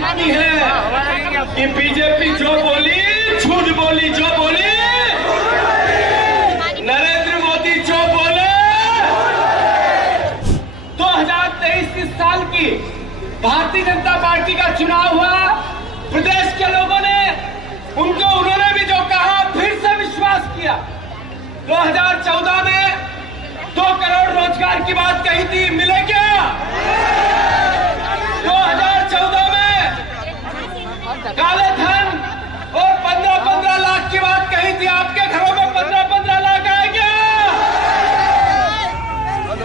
इतनी है कि बीजेपी जो बोली झूठ बोली, जो बोली नरेंद्र मोदी जो बोले 2023 साल की भारतीय जनता पार्टी का चुनाव हुआ। प्रदेश के लोगों ने उन्होंने भी जो कहा फिर से विश्वास किया। 2014 में 2 करोड़ रोजगार की बात कही थी, मिले क्या? 2014 में काले धन और 15-15 लाख की बात कही थी, आपके घरों में 15-15 लाख आए क्या?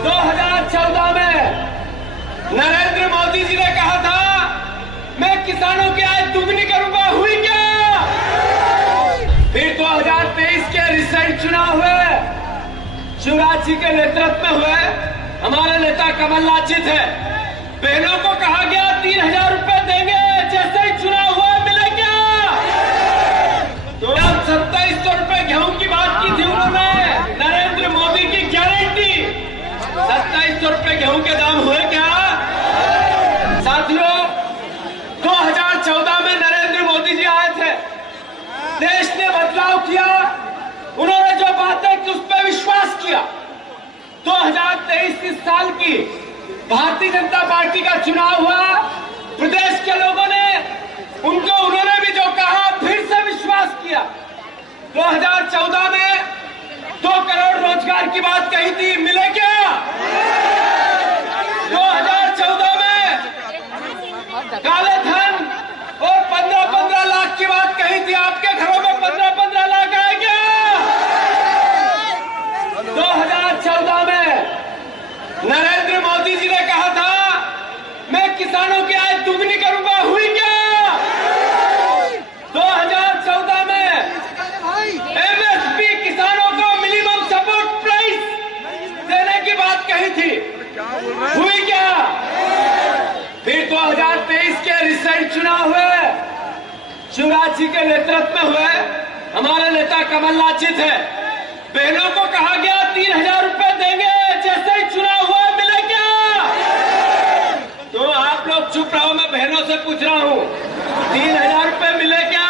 2014 में नरेंद्र मोदी जी ने कहा था मैं किसानों की आय दुगनी करूंगा, हुई क्या? फिर 2023 के रिसेंट चुनाव हुए, शिवराज जी के नेतृत्व में हुए, हमारे नेता कमलनाथ जी थे। बहनों को कहा गया 3000 रुपए देंगे, जैसे ही चुनाव हुआ मिले क्या? तो अब 2700 रुपए गेहूं की बात की थी उन्होंने, नरेंद्र मोदी की गारंटी 2700 रुपए गेहूं के दाम हुए क्या? साथियों, 2014 में नरेंद्र मोदी जी आए थे, देश ने बदलाव किया, उन्होंने जो बातें की उस पर विश्वास किया। 2023 साल की भारतीय जनता पार्टी का चुनाव हुआ। प्रदेश के लोगों ने उन्होंने भी जो कहा फिर से विश्वास किया। 2014 में 2 करोड़ रोजगार की बात कही थी, मिले क्या? 2014 में काले धन और 15-15 लाख की बात कही थी, आपके घरों में 15-15 लाख आए क्या? 2014 में नरेंद्र मोदी जी ने कहा था मैं किसानों की आय दुगनी करूंगा, हुई क्या? 2014 में एमएसपी किसानों को मिनिमम सपोर्ट प्राइस देने की बात कही थी, हुई क्या? फिर 2023 के रिसेंट चुनाव हुए, शिवराज जी के नेतृत्व में हुए, हमारे नेता कमलनाथ जी थे। बहनों को कहा गया 3000 रुपए देंगे, जैसे ही चुनाव हुआ मिले क्या? तो आप लोग चुप रहो, मैं बहनों से पूछ रहा हूं 3000 रुपए मिले क्या?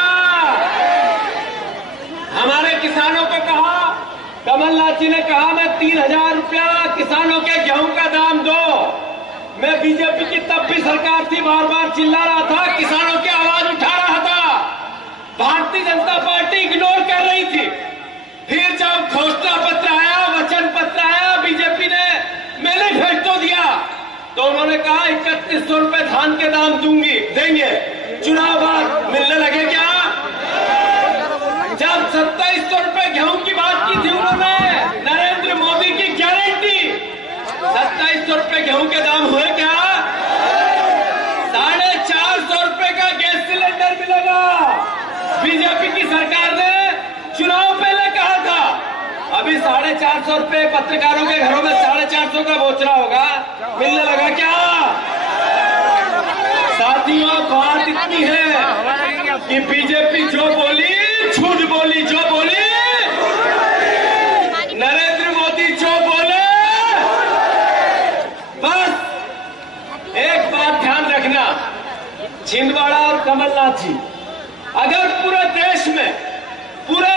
हमारे किसानों को कहा, कमलनाथ जी ने कहा मैं 3000 रुपया किसानों के गेहूं का दाम दो। मैं बीजेपी की तब भी सरकार थी, बार बार चिल्ला रहा था, किसानों की आवाज उठा रहा था, भारतीय जनता पार्टी इग्नोर कर रही थी। फिर जब घोषणा पत्र आया, वचन पत्र आया, बीजेपी ने मैनिफेस्टो दिया, तो उन्होंने कहा 3100 रुपए धान के दाम देंगे। चुनाव बाद मिलने लगे क्या? जब 2700 रुपए गेहूं की बात की थी उन्होंने, नरेंद्र मोदी की गारंटी 2700 रुपए गेहूं के दाम हुए क्या? 450 रुपए का गैस सिलेंडर मिलेगा। बीजेपी की सरकार ने चुनाव पहले कहा था, अभी 450 रुपए पत्रकारों के घरों में 450 का बोचरा होगा, मिलने लगा क्या? साथियों, बात इतनी है कि बीजेपी जो बोली झूठ बोली, जो बोली नरेंद्र मोदी जो बोले। बस एक बात ध्यान रखना, छिंदवाड़ा और कमलनाथ जी, अगर पूरे देश में, पूरे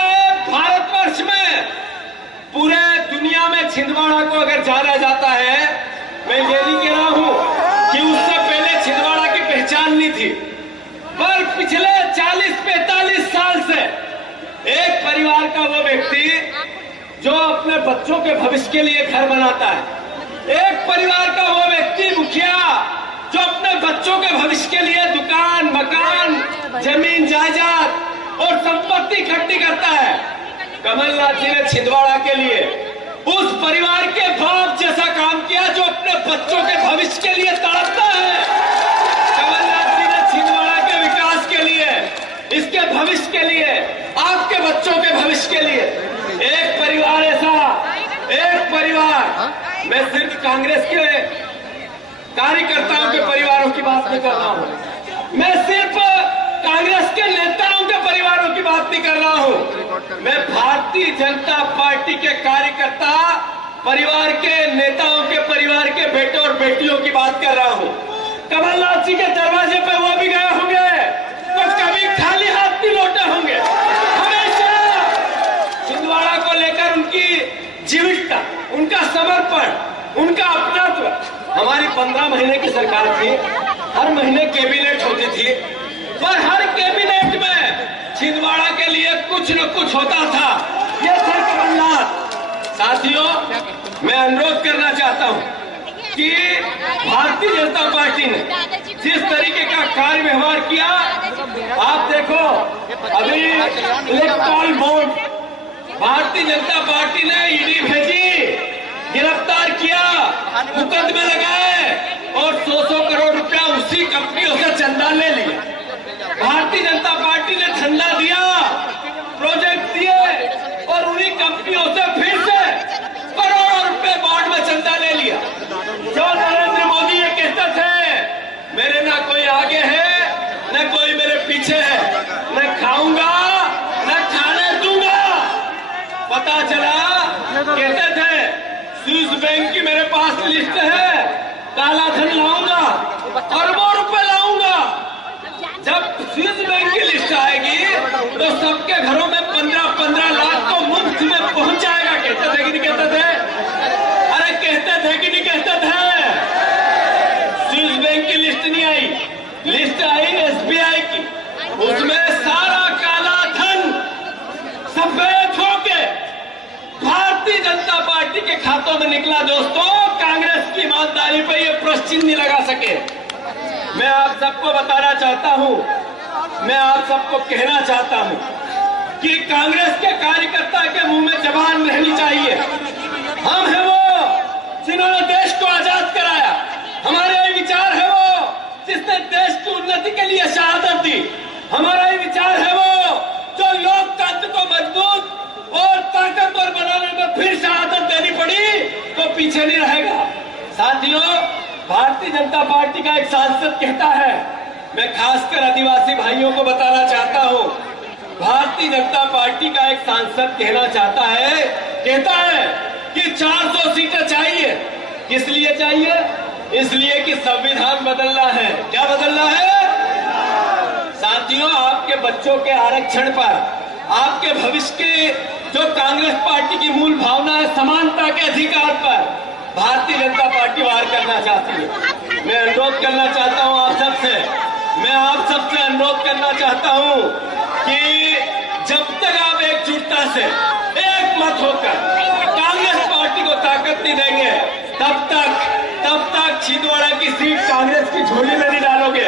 भारतवर्ष में, पूरे दुनिया में छिंदवाड़ा को अगर जाना जाता है, मैं ये नहीं कह रहा हूं कि उससे पहले छिंदवाड़ा की पहचान नहीं थी, पर पिछले 40-45 साल से एक परिवार का वो व्यक्ति जो अपने बच्चों के भविष्य के लिए घर बनाता है, एक परिवार का वो व्यक्ति मुखिया जो अपने बच्चों के भविष्य के लिए दुकान, मकान, जमीन जायदाद और संपत्ति इकट्ठी करता है। कमलनाथ जी ने छिंदवाड़ा के लिए उस परिवार के बाप जैसा काम किया जो अपने बच्चों के भविष्य के लिए तड़पता है। कमलनाथ जी ने छिंदवाड़ा के विकास के लिए, इसके भविष्य के लिए, आपके बच्चों के भविष्य के लिए एक परिवार ऐसा, एक परिवार, मैं सिर्फ कांग्रेस के कार्यकर्ताओं के परिवारों की बात नहीं कर रहा हूं, मैं सिर्फ कांग्रेस के नेताओं के परिवारों की बात नहीं कर रहा हूं, मैं भारतीय जनता पार्टी के कार्यकर्ता परिवार के नेताओं के परिवार के बेटों और बेटियों की बात कर रहा हूं। कमलनाथ जी के दरवाजे पे वो भी गया हूं समर्पण, उनका अपनात्व। हमारी 15 महीने की सरकार थी, हर महीने कैबिनेट होती थी, पर हर कैबिनेट में छिंदवाड़ा के लिए कुछ न कुछ होता था। ये थे कमलनाथ। साथियों, मैं अनुरोध करना चाहता हूं कि भारतीय जनता पार्टी ने जिस तरीके का कार्य व्यवहार किया, आप देखो अभी electoral bond Bharatiya Janata party ने ईडी भेजी, गिरफ्तार किया, मुकदमे लगाए और 100 करोड़ रुपया उसी कंपनियों से चंदा ले लिया। भारतीय जनता पार्टी ने धंधा दिया, प्रोजेक्ट दिए और उन्हीं कंपनियों से फिर से करोड़ों रुपए बॉन्ड में चंदा ले लिया। जो नरेंद्र मोदी ये कहते थे मेरे ना कोई आगे है न कोई मेरे पीछे है, न खाऊंगा न खाने दूंगा। पता चला कहते थे स्विस बैंक की मेरे पास लिस्ट है, काला धन लाऊंगा, अरबों रुपए लाऊंगा। जब स्विस बैंक की लिस्ट आएगी तो सबके घरों में 15-15 लाख को मुफ्त में पहुंच जाएगा। कहते थे कि नहीं कहते थे? अरे कहते थे कि नहीं कहते थे? स्विस बैंक की लिस्ट नहीं आई, लिस्ट आई एसबीआई की। उसमें सारा काला धन सफेद होके भारतीय जनता पार्टी के खातों में निकला। दोस्तों, कांग्रेस की ईमानदारी पर ये प्रश्न चिन्ह नहीं लगा सके। मैं आप सबको बताना चाहता हूं, मैं आप सबको कहना चाहता हूं कि कांग्रेस के कार्यकर्ता के मुंह में जबान रहनी चाहिए। हम हैं वो जिन्होंने देश को आजाद कराया, हमारे ये विचार है वो जिसने देश की उन्नति के लिए शहादत दी, हमारा ये विचार है वो जो लोकतंत्र को मजबूत और ताकतवर बनाने में फिर शहादत देनी पड़ी तो पीछे नहीं रहेगा। साथियों, भारतीय जनता पार्टी का एक सांसद कहता है, मैं खासकर आदिवासी भाइयों को बताना चाहता हूं, भारतीय जनता पार्टी का एक सांसद कहना चाहता है, कहता है कि 400 सीटें चाहिए। किस लिए चाहिए? इसलिए कि संविधान बदलना है। क्या बदलना है? साथियों, आपके बच्चों के आरक्षण पर, आपके भविष्य के जो कांग्रेस पार्टी की मूल भावना है समानता के अधिकार पर भारतीय जनता पार्टी वार करना चाहती है। मैं अनुरोध करना चाहता हूं आप सबसे, मैं आप सबसे अनुरोध करना चाहता हूं कि जब तक आप एकजुटता से एक मत होकर कांग्रेस पार्टी को ताकत नहीं देंगे, तब तक छिंदवाड़ा की सीट कांग्रेस की झोली में नहीं डालोगे,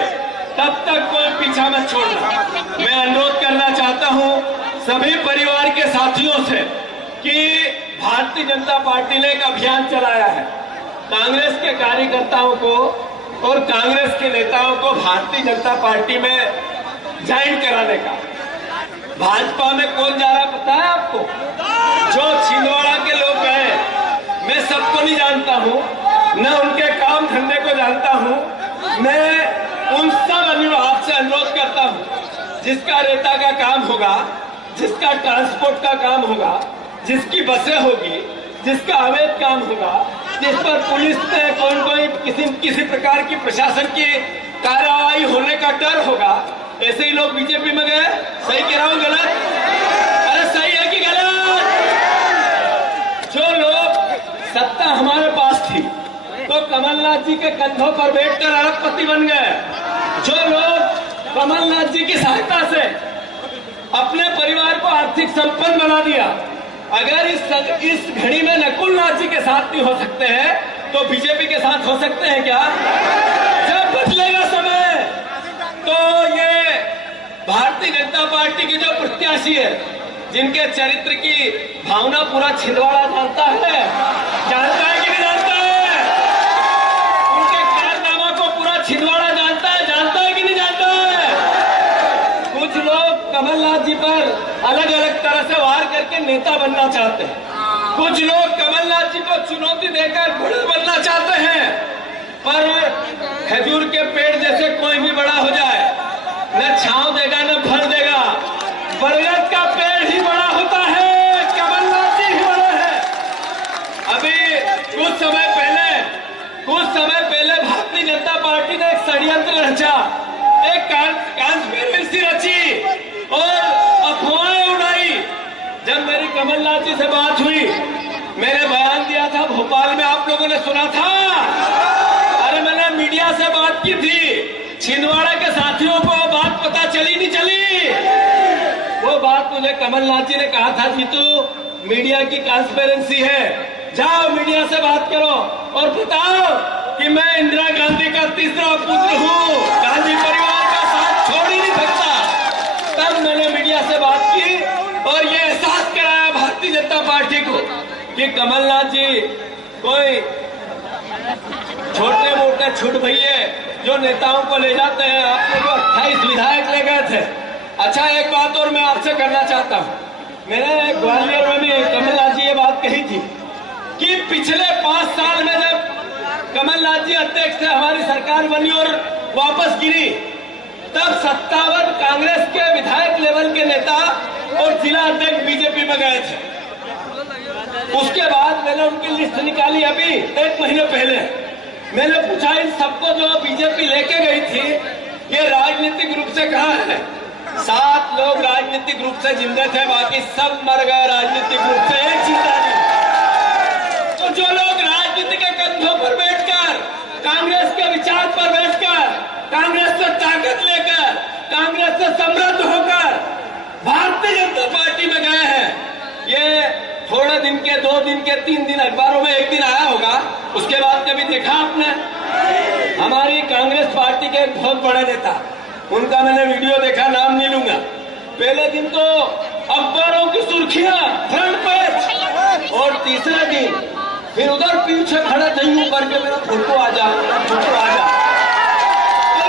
तब तक कोई पीछा मत छोड़ना। मैं अनुरोध करना चाहता हूं सभी परिवार के साथियों से कि भारतीय जनता पार्टी ने एक अभियान चलाया है कांग्रेस के कार्यकर्ताओं को और कांग्रेस के नेताओं को भारतीय जनता पार्टी में ज्वाइन कराने का। भाजपा में कौन जा रहा पता है आपको? जो छिंदवाड़ा के लोग गए, मैं सबको नहीं जानता हूं, न उनके काम धंधे को जानता हूं, मैं उन सब आपसे अनुरोध करता हूं जिसका रेता का काम होगा, जिसका ट्रांसपोर्ट का काम होगा, जिसकी बसें होगी, जिसका अवैध काम होगा, जिस पर पुलिस में कोई किसी प्रकार की प्रशासन की कार्रवाई होने का डर होगा, ऐसे ही लोग बीजेपी में गए। सही कह रहा हूं गलत? अरे सही है कि गलत? जो लोग सत्ता हमारे पास थी तो कमलनाथ जी के कंधों पर बैठकर अरबपति बन गए। जो लोग कमलनाथ जी की सहायता से अपने परिवार को आर्थिक संपन्न बना दिया, अगर इस घड़ी में नकुल नाथ जी के साथ नहीं हो सकते हैं तो बीजेपी के साथ हो सकते हैं क्या? जब बदलेगा समय तो ये भारतीय जनता पार्टी के जो प्रत्याशी है, जिनके चरित्र की भावना पूरा छिंदवाड़ा जानता है कि नहीं जानता है? उनके कारनामा को पूरा छिंदवाड़ा जानता है कि नहीं जानता है? कुछ लोग कमलनाथ जी पर अलग अलग तरह से वार करके नेता बनना चाहते हैं, कुछ लोग कमलनाथ जी को चुनौती देकर बड़े बनना चाहते हैं, पर खजूर के पेड़ जैसे कोई भी बड़ा हो जाए न छांव देगा न फल देगा, बरगद का पेड़ ही बड़ा होता है, कमलनाथ जी ही बड़े हैं। अभी कुछ समय पहले भारतीय जनता पार्टी ने एक षड्यंत्र रचा, एक कॉन्स्पिरेसी रची और अफवाहें उड़ाई। जब मेरी कमलनाथ जी से बात हुई मैंने बयान दिया था भोपाल में, आप लोगों ने सुना था। अरे मैंने मीडिया से बात की थी, छिंदवाड़ा के साथियों को बात पता चली नहीं चली? वो बात मुझे कमलनाथ जी ने कहा था, जीतू मीडिया की ट्रांसपेरेंसी है, जाओ मीडिया से बात करो और बताओ कि मैं इंदिरा गांधी का तीसरा पुत्र हूँ, गांधी परिवार का साथ छोड़ ही नहीं सकता। तब मैंने मीडिया से बात की और ये एहसास कराया भारतीय जनता पार्टी को कि कमलनाथ जी कोई छोटे मोटे छुट भैये जो नेताओं को ले जाते हैं। आप लोग 28 विधायक ले गए थे। अच्छा, एक बात और मैं आपसे करना चाहता हूँ। मैंने ग्वालियर में भी कमलनाथ जी ये बात कही थी कि पिछले 5 साल में जब कमलनाथ जी अध्यक्ष थे, हमारी सरकार बनी और वापस गिरी, तब 57 कांग्रेस के विधायक लेवल के नेता और जिला अध्यक्ष बीजेपी में गए थे। उसके बाद मैंने उनकी लिस्ट निकाली अभी 1 महीने पहले। मैंने पूछा इन सबको जो बीजेपी लेके गई थी, ये राजनीतिक रूप से कहाँ है? 7 लोग राजनीतिक रूप से जिंदा थे, बाकी सब मर गए राजनीतिक रूप से, एक जिंदा नहीं। तो जो लोग राजनीति के कंधों पर बैठकर, कांग्रेस के विचार पर बैठकर, कांग्रेस से ताकत लेकर, कांग्रेस से समृद्ध होकर भारतीय जनता पार्टी में गए हैं, ये थोड़े दिन के, 2 दिन के, 3 दिन अखबारों में 1 दिन आया होगा, उसके बाद कभी देखा आपने? हमारी कांग्रेस पार्टी के एक बहुत बड़े नेता, उनका मैंने वीडियो देखा, नाम नहीं लूंगा। पहले दिन तो अखबारों की सुर्खियां, फ्रंट पेज, और तीसरे दिन फिर उधर पीछे खड़े नहीं ऊपर के मेरा फोटो आ जा, फोटो आ जा। तो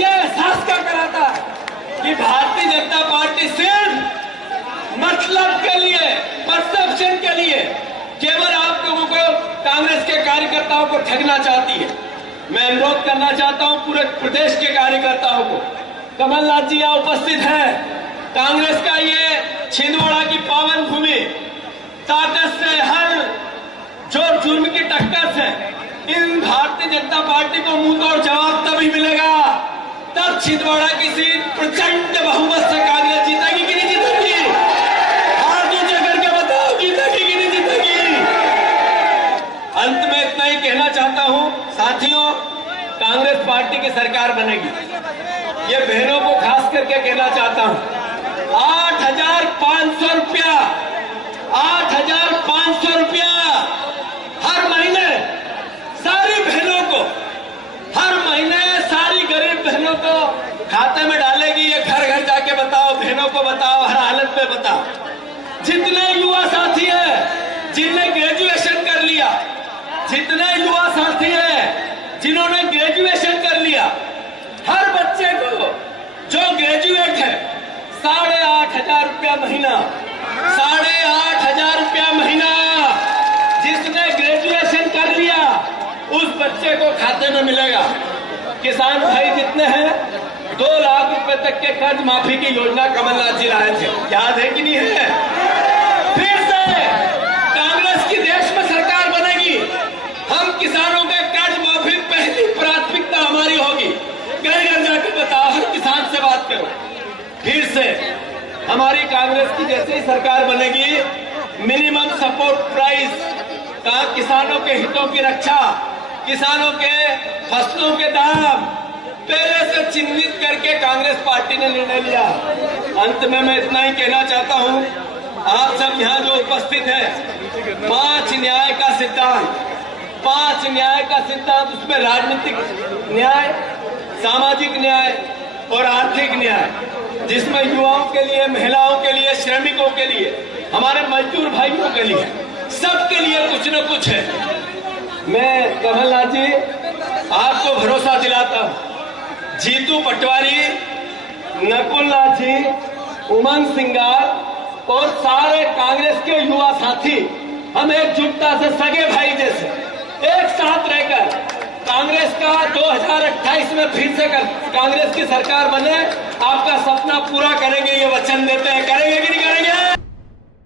ये एहसास क्या कराता है कि भारतीय जनता पार्टी सिर्फ मतलब के लिए, परसेप्शन के लिए केवल आप लोगों को, कांग्रेस के कार्यकर्ताओं को ठगना चाहती है। मैं अनुरोध करना चाहता हूं पूरे प्रदेश के कार्यकर्ताओं को, कमलनाथ जी यहाँ उपस्थित हैं, कांग्रेस का ये छिंदवाड़ा की पावन भूमि, ताकत से, हर जोर जुर्म की टक्कर से इन भारतीय जनता पार्टी को मुंह तोड़ जवाब तभी मिलेगा, तब छिंदवाड़ा की सीट प्रचंड बहुमत से कांग्रेस जीतेगी कि नहीं जीतेगी? हाथ ऊंचे करके बताओ, जीतेगी कि नहीं जीतेगी? अंत में इतना ही कहना चाहता हूं साथियों, कांग्रेस पार्टी की सरकार बनेगी, ये बहनों को खास करके कहना चाहता हूं। 8,500 रुपया, 8,500 रुपया हर महीने सारी बहनों को, हर महीने सारी गरीब बहनों को खाते में डालेगी। ये घर घर जाके बताओ, बहनों को बताओ, हर हालत में बताओ। जितने युवा साथी हैं जिनने ग्रेजुएशन कर लिया, जितने युवा साथी हैं जिन्होंने ग्रेजुएशन कर लिया, हर बच्चे को जो ग्रेजुएट है 8,500 रुपया महीना, 8,500 रुपया महीना जिसने ग्रेजुएशन कर लिया उस बच्चे को खाते में मिलेगा। किसान भाई जितने हैं 2 लाख रुपए तक के कर्ज माफी की योजना कमलनाथ जी लाए थे, याद है कि नहीं है? फिर से कांग्रेस की देश में सरकार बनेगी, हम किसानों के कर्ज माफी पहली प्राथमिकता हमारी होगी। घर घर जाकर बताओ, हर किसान से बात करो। फिर से हमारी कांग्रेस की जैसे ही सरकार बनेगी, मिनिमम सपोर्ट प्राइस का किसानों के हितों की रक्षा, किसानों के फसलों के दाम पहले से चिन्हित करके कांग्रेस पार्टी ने निर्णय लिया। अंत में मैं इतना ही कहना चाहता हूं, आप सब यहाँ जो उपस्थित हैं, 5 न्याय का सिद्धांत, 5 न्याय का सिद्धांत, उसमें राजनीतिक न्याय, सामाजिक न्याय और आर्थिक न्याय, जिसमें युवाओं के लिए, महिलाओं के लिए, श्रमिकों के लिए, हमारे मजदूर भाइयों के लिए, सबके लिए कुछ न कुछ है। मैं कमलनाथ जी आपको भरोसा दिलाता हूं, जीतू पटवारी, नकुल नाथ जी, उमंग सिंगार और सारे कांग्रेस के युवा साथी, हम एकजुटता से सगे भाई जैसे एक साथ रहकर कांग्रेस का 2028 में फिर से कांग्रेस की सरकार बने, आपका सपना पूरा करेंगे, ये वचन देते हैं। करेंगे कि नहीं करेंगे?